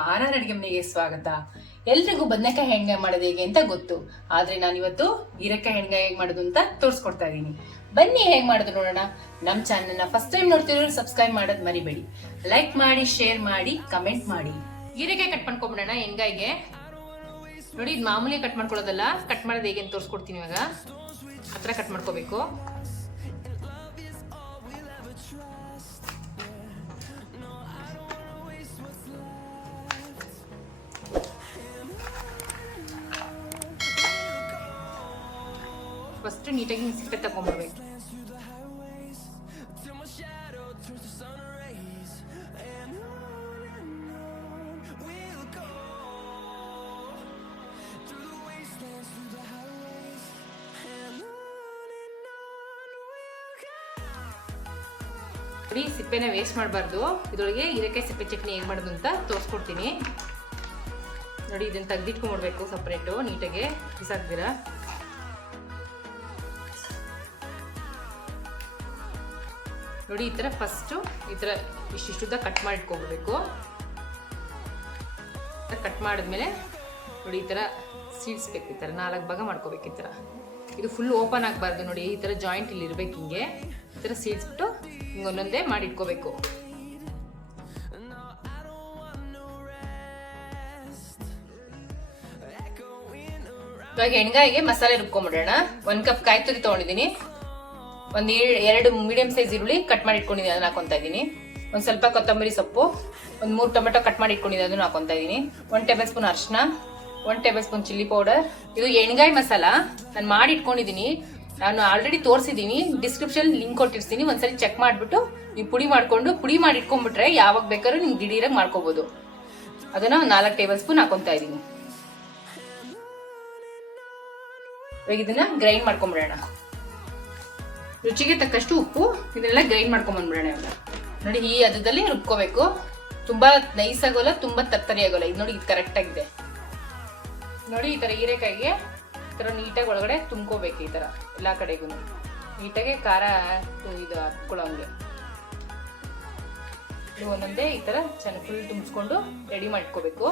R ಅಡಿಗೆ ಮನೆಗೆ ಸ್ವಾಗತ. ಎಲ್ರಿಗೂ ಬದನೆಕಾಯಿ ಹೆಣ್ಗಾಯಿ ಮಾಡೋದು ಹೇಗೆ ಅಂತ ಗೊತ್ತು, ಆದ್ರೆ ನಾನಿವತ್ತು ಹೀರೆಕಾಯಿ ಹೆಣ್ಗಾಯಿ ಹೇಗೆ ಮಾಡೋದು ಅಂತ ತೋರಿಸ್ಕೊಡ್ತಾ ಇದ್ದೀನಿ. ಬನ್ನಿ ಹೇಗೆ ಮಾಡೋದು ನೋಡೋಣ. ನಮ್ಮ ಚಾನಲ್ನ ಫಸ್ಟ್ ಟೈಮ್ ನೋಡ್ತಿರೋರು ಸಬ್ಸ್ಕ್ರೈಬ್ ಮಾಡೋದು ಮರಿಬೇಡಿ. ಲೈಕ್ ಮಾಡಿ, ಶೇರ್ ಮಾಡಿ, ಕಮೆಂಟ್ ಮಾಡಿ. ಹೀರೆಕಾಯಿ ಕಟ್ ಮಾಡ್ಕೊಂಡ್ಬಿಡೋಣ ಹೆಣ್ಗಾಯಿಗೆ. ನೋಡಿ, ಇದು ಮಾಮೂಲಿ ಕಟ್ ಮಾಡ್ಕೊಳ್ಳೋದಲ್ಲ, ಕಟ್ ಮಾಡೋದು ಹೇಗೆ ಅಂತ ತೋರಿಸ್ಕೊಡ್ತೀನಿ. ಇವಾಗ ಹತ್ರ ಕಟ್ ಮಾಡ್ಕೋಬೇಕು. ಫಸ್ಟ್ ನೀಟಾಗಿ ಸಿಪ್ಪೆ ತಗೊಂಡ್ಬಿಡ್ಬೇಕು. ನೋಡಿ, ಸಿಪ್ಪೆನ ವೇಸ್ಟ್ ಮಾಡಬಾರ್ದು. ಇದರೊಳಗೆ ಹೀರೆಕಾಯಿ ಸಿಪ್ಪೆ ಚಟ್ನಿ ಹೇಗೆ ಮಾಡೋದು ಅಂತ ತೋರಿಸ್ಕೊಡ್ತೀನಿ. ನೋಡಿ, ಇದನ್ನ ತೆಗ್ದಿಟ್ಕೊಂಡ್ಬಿಡ್ಬೇಕು ಸಪ್ರೇಟು, ನೀಟಾಗಿ ಬಿಸಾಕ್ದಿರ. ನೋಡಿ, ಈ ಥರ ಫಸ್ಟು ಈ ಥರ ಇಷ್ಟಿಷ್ಟುದ್ದ ಕಟ್ ಮಾಡಿ ಇಟ್ಕೊಂಡ್ಬಿಡ್ಬೇಕು. ಕಟ್ ಮಾಡಿದ್ಮೇಲೆ ನೋಡಿ, ಈ ಥರ ಸೀಡ್ಸ್ಬೇಕು. ಈ ಥರ 4 ಭಾಗ ಮಾಡ್ಕೋಬೇಕು. ಈ ಥರ ಇದು ಫುಲ್ ಓಪನ್ ಆಗಬಾರ್ದು. ನೋಡಿ, ಈ ಥರ ಜಾಯಿಂಟ್ ಇಲ್ಲಿ ಇರ್ಬೇಕು. ಹಿಂಗೆ ಈ ಥರ ಸೀಡ್ಸ್ಬಿಟ್ಟು ಹಿಂಗೆ ಒಂದೊಂದೇ ಮಾಡಿ ಇಟ್ಕೋಬೇಕು. ಇವಾಗ ಹೆಣ್ಗಾಯಿಗೆ ಮಸಾಲೆ ರುಬ್ಕೊಂಡ್ಬಿಡೋಣ. 1 ಕಪ್ ಕಾಯಿ ತುರಿ ತೊಗೊಂಡಿದ್ದೀನಿ. ಒಂದು 2 ಮೀಡಿಯಂ ಸೈಜ್ ಈರುಳ್ಳಿ ಕಟ್ ಮಾಡಿ ಇಟ್ಕೊಂಡಿದ್ದೀನಿ, ಅದನ್ನ ಹಾಕೊತಾ ಇದ್ದೀನಿ. ಒಂದು ಸ್ವಲ್ಪ ಕೊತ್ತಂಬರಿ ಸೊಪ್ಪು, ಒಂದು 3 ಟೊಮೆಟೊ ಕಟ್ ಮಾಡಿ ಇಟ್ಕೊಂಡಿದ್ದೀನಿ, ಅದನ್ನು ಹಾಕೊತಾ ಇದ್ದೀನಿ. 1 ಟೇಬಲ್ ಸ್ಪೂನ್ ಅರಿಶಿನ, 1 ಟೇಬಲ್ ಸ್ಪೂನ್ ಚಿಲ್ಲಿ ಪೌಡರ್. ಇದು ಎಣ್ಗಾಯಿ ಮಸಾಲ ನಾನು ಮಾಡಿ ಇಟ್ಕೊಂಡಿದ್ದೀನಿ. ನಾನು ಆಲ್ರೆಡಿ ತೋರಿಸಿದ್ದೀನಿ, ಡಿಸ್ಕ್ರಿಪ್ಷನ್ ಲಿಂಕ್ ಕೊಟ್ಟಿರ್ತೀನಿ. ಒಂದ್ಸರಿ ಚೆಕ್ ಮಾಡಿಬಿಟ್ಟು ನೀವು ಪುಡಿ ಮಾಡಿ ಇಟ್ಕೊಂಡ್ಬಿಟ್ರೆ ಯಾವಾಗ ಬೇಕಾದ್ರೂ ನಿಮ್ಗೆ ದಿಢೀರಾಗಿ ಮಾಡ್ಕೋಬಹುದು. ಅದನ್ನ 4 ಟೇಬಲ್ ಸ್ಪೂನ್ ಹಾಕೊತಾ ಇದ್ದೀನಿ. ಇವಾಗ ಇದನ್ನ ಗ್ರೈಂಡ್ ಮಾಡ್ಕೊಂಡ್ಬಿಡೋಣ. ರುಚಿಗೆ ತಕ್ಕಷ್ಟು ಉಪ್ಪು, ಇದನ್ನೆಲ್ಲ ಗ್ರೈಂಡ್ ಮಾಡ್ಕೊಂಡ್ಬಂದ್ಬಿಡೋಣ. ಇವಾಗ ನೋಡಿ, ಈ ಹದದಲ್ಲಿ ರುಬ್ಕೋಬೇಕು. ತುಂಬಾ ನೈಸ್ ಆಗೋಲ್ಲ, ತುಂಬಾ ತರ್ತರಿ ಆಗೋಲ್ಲ. ಇದು ನೋಡಿ, ಇದು ಕರೆಕ್ಟ್ ಆಗಿದೆ. ನೋಡಿ, ಈ ತರ ಹೀರೆಕಾಯಿಗೆ ಈ ತರ ನೀಟಾಗಿ ಒಳಗಡೆ ತುಂಬ್ಕೋಬೇಕು. ಈ ತರ ಎಲ್ಲಾ ಕಡೆಗೂ ನೀಟಾಗಿ ಖಾರ ಇದು ಹಾಕೊಳ್ಳೋಂಗೆ ಒಂದೊಂದೇ ಈ ತರ ಚೆನ್ನಾಗಿ ಫುಲ್ ತುಂಬಿಸ್ಕೊಂಡು ರೆಡಿ ಮಾಡ್ಕೋಬೇಕು.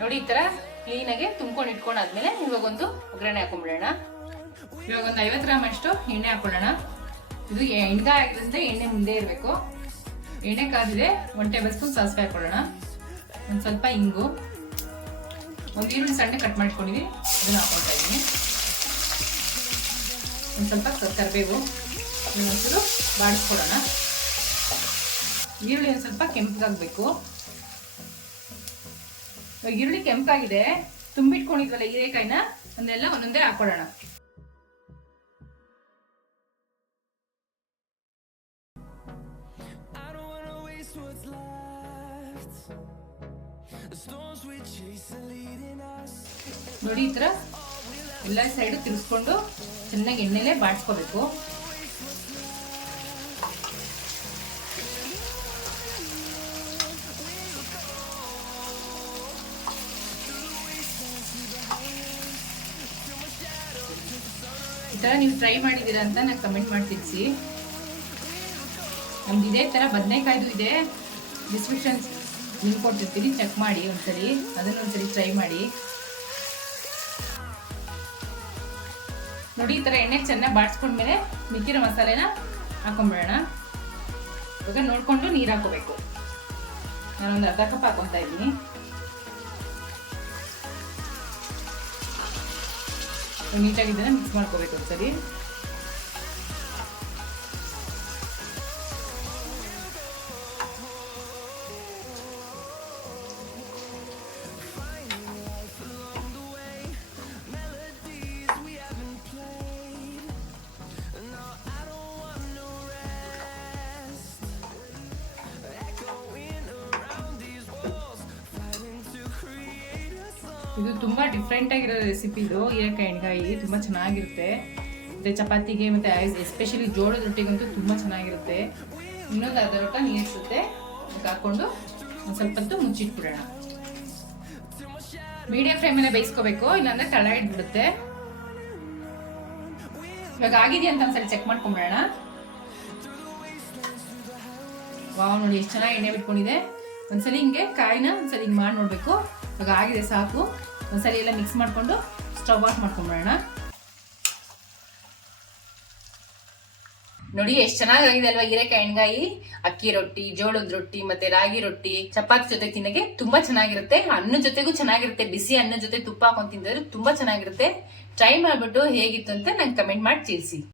ನೋಡಿ, ಈ ತರ ಕ್ಲೀನ್ ಆಗಿ ತುಂಬ್ಕೊಂಡು ಇಟ್ಕೊಂಡಾದ್ಮೇಲೆ ಇವಾಗ ಒಂದು ಒಗ್ಗರಣೆ ಹಾಕೊಂಡ್ಬಿಡೋಣ. ಇವಾಗ ಒಂದು 50 ಗ್ರಾಮ್ ಅಷ್ಟು ಎಣ್ಣೆ ಹಾಕೊಳ್ಳೋಣ. ಇದು ಎಣ್ಗಾಯಿ ಆಗಿರೋದ್ರಿಂದ ಎಣ್ಣೆ ಮುಂದೆ ಇರಬೇಕು. ಎಣ್ಣೆ ಕಾದಿದೆ. 1 ಟೇಬಲ್ ಸ್ಪೂನ್ ಸಾಸಿವೆ ಹಾಕೊಳ್ಳೋಣ. ಒಂದು ಸ್ವಲ್ಪ ಇಂಗು, ಒಂದು ಈರುಳ್ಳಿ ಸಣ್ಣ ಕಟ್ ಮಾಡ್ಕೊಂಡಿದ್ದೀನಿ, ಅದನ್ನ ಹಾಕೊಳ್ತಾ ಇದ್ದೀನಿ. ಒಂದು ಸ್ವಲ್ಪ ಕರಿಬೇವು, ಒಂಚೂರು ಬಾಡಿಸ್ಕೊಳ್ಳೋಣ. ಈರುಳ್ಳಿ ಒಂದು ಸ್ವಲ್ಪ ಕೆಂಪಗಾಗಬೇಕು. ಈರುಳ್ಳಿ ಕೆಂಪಾಗಿದೆ. ತುಂಬಿಟ್ಕೊಂಡಿದ್ವಲ್ಲ ಹೀರೆಕಾಯಿನ ಅದನ್ನೆಲ್ಲ ಒಂದೊಂದೇ ಹಾಕೊಳ್ಳೋಣ. ನೋಡಿ, ಈ ತರ ಎಲ್ಲ ಸೈಡು ತಿರ್ಸ್ಕೊಂಡು ಚೆನ್ನಾಗಿ ಎಣ್ಣೆಲೆ ಬಾಡಿಸ್ಕೋಬೇಕು. ಈ ತರ ನೀವು ಟ್ರೈ ಮಾಡಿದ್ದೀರಾ ಅಂತ ನಾನು ಕಮೆಂಟ್ ಮಾಡಿ ತಿಳಿಸಿ. ನಮ್ದು ಇದೇ ತರ ಬದನೆಕಾಯ್ದು ಇದೆ, ಡಿಸ್ಕ್ರಿಪ್ಷನ್ ಲಿಂಕ್ ಕೊಟ್ಟಿರ್ತೀನಿ, ಚೆಕ್ ಮಾಡಿ ಒಂದ್ಸರಿ. ಅದನ್ನೊಂದ್ಸರಿ ಟ್ರೈ ಮಾಡಿ. ನೋಡಿ, ಈ ತರ ಎಣ್ಣೆ ಚೆನ್ನಾಗಿ ಬಾಡಿಸ್ಕೊಂಡ್ಮೇಲೆ ಮಿಕ್ಕಿರೋ ಮಸಾಲೆನ ಹಾಕೊಂಡ್ಬಿಡೋಣ. ಇವಾಗ ನೋಡ್ಕೊಂಡು ನೀರು ಹಾಕೋಬೇಕು. ನಾನೊಂದು ಅರ್ಧ ಕಪ್ ಹಾಕೊತಾ ಇದ್ದೀನಿ. ನೀಟಾಗಿ ಇದನ್ನ ಮಿಕ್ಸ್ ಮಾಡ್ಕೋಬೇಕು ಒಂದ್ಸರಿ. ಇದು ತುಂಬಾ ಡಿಫ್ರೆಂಟ್ ಆಗಿರೋ ರೆಸಿಪಿ. ಇದು ಹೀರೆಕಾಯಿ ಎಣ್ಗಾಯಿ ತುಂಬಾ ಚೆನ್ನಾಗಿರುತ್ತೆ. ಮತ್ತೆ ಚಪಾತಿಗೆ ಮತ್ತೆ ಎಸ್ಪೆಷಲಿ ಜೋಳದ ರೊಟ್ಟಿಗಂತೂ ತುಂಬಾ ಚೆನ್ನಾಗಿರುತ್ತೆ. ಇನ್ನೊಂದು ಅರ್ಧ ಲೋಟ ನೀರಿಸುತ್ತೆ, ಹಾಕೊಂಡು ಒಂದು ಸ್ವಲ್ಪ ಹೊತ್ತು ಮುಚ್ಚಿಟ್ಬಿಡೋಣ. ಮೀಡಿಯಂ ಫ್ಲೇಮಲ್ಲೇ ಬೇಯಿಸ್ಕೋಬೇಕು, ಇಲ್ಲಾಂದ್ರೆ ತಳ ಹಿಡ್ಬಿಡುತ್ತೆ. ಇವಾಗ ಆಗಿದೆಯಾ ಅಂತ ಒಂದ್ಸರಿ ಚೆಕ್ ಮಾಡ್ಕೊಂಬಿಡೋಣ. ವಾವ್, ನೋಡಿ ಎಷ್ಟು ಚೆನ್ನಾಗಿ ಎಣ್ಣೆ ಬಿಟ್ಕೊಂಡಿದೆ. ಒಂದ್ಸಲಿ ಹಿಂಗೆ ಕಾಯಿನ ಒಂದ್ಸಲಿ ಹಿಂಗೆ ಮಾಡಿ ನೋಡ್ಬೇಕು. ಇವಾಗ ಆಗಿದೆ ಸಾಕು. ಒಂದ್ಸಲಿ ಎಲ್ಲ ಮಿಕ್ಸ್ ಮಾಡ್ಕೊಂಡು ಸ್ಟವ್ ಆಫ್ ಮಾಡ್ಕೊಂಬಿಡೋಣ. ನೋಡಿ ಎಷ್ಟು ಚೆನ್ನಾಗಿದೆ ಅಲ್ವಾ ಹೀರೆಕಾಯಿ ಎಣ್ಗಾಯಿ. ಅಕ್ಕಿ ರೊಟ್ಟಿ, ಜೋಳದ ರೊಟ್ಟಿ ಮತ್ತೆ ರಾಗಿ ರೊಟ್ಟಿ, ಚಪಾತಿ ಜೊತೆ ತಿನ್ನಕ್ಕೆ ತುಂಬಾ ಚೆನ್ನಾಗಿರುತ್ತೆ. ಅನ್ನದ ಜೊತೆಗೂ ಚೆನ್ನಾಗಿರುತ್ತೆ. ಬಿಸಿ ಅನ್ನದ ಜೊತೆ ತುಪ್ಪ ಹಾಕೊಂಡು ತಿಂದ್ರೆ ತುಂಬಾ ಚೆನ್ನಾಗಿರುತ್ತೆ. ಟ್ರೈ ಮಾಡ್ಬಿಟ್ಟು ಹೇಗಿತ್ತು ಅಂತ ನಂಗೆ ಕಮೆಂಟ್ ಮಾಡಿ ತಿಳಿಸಿ.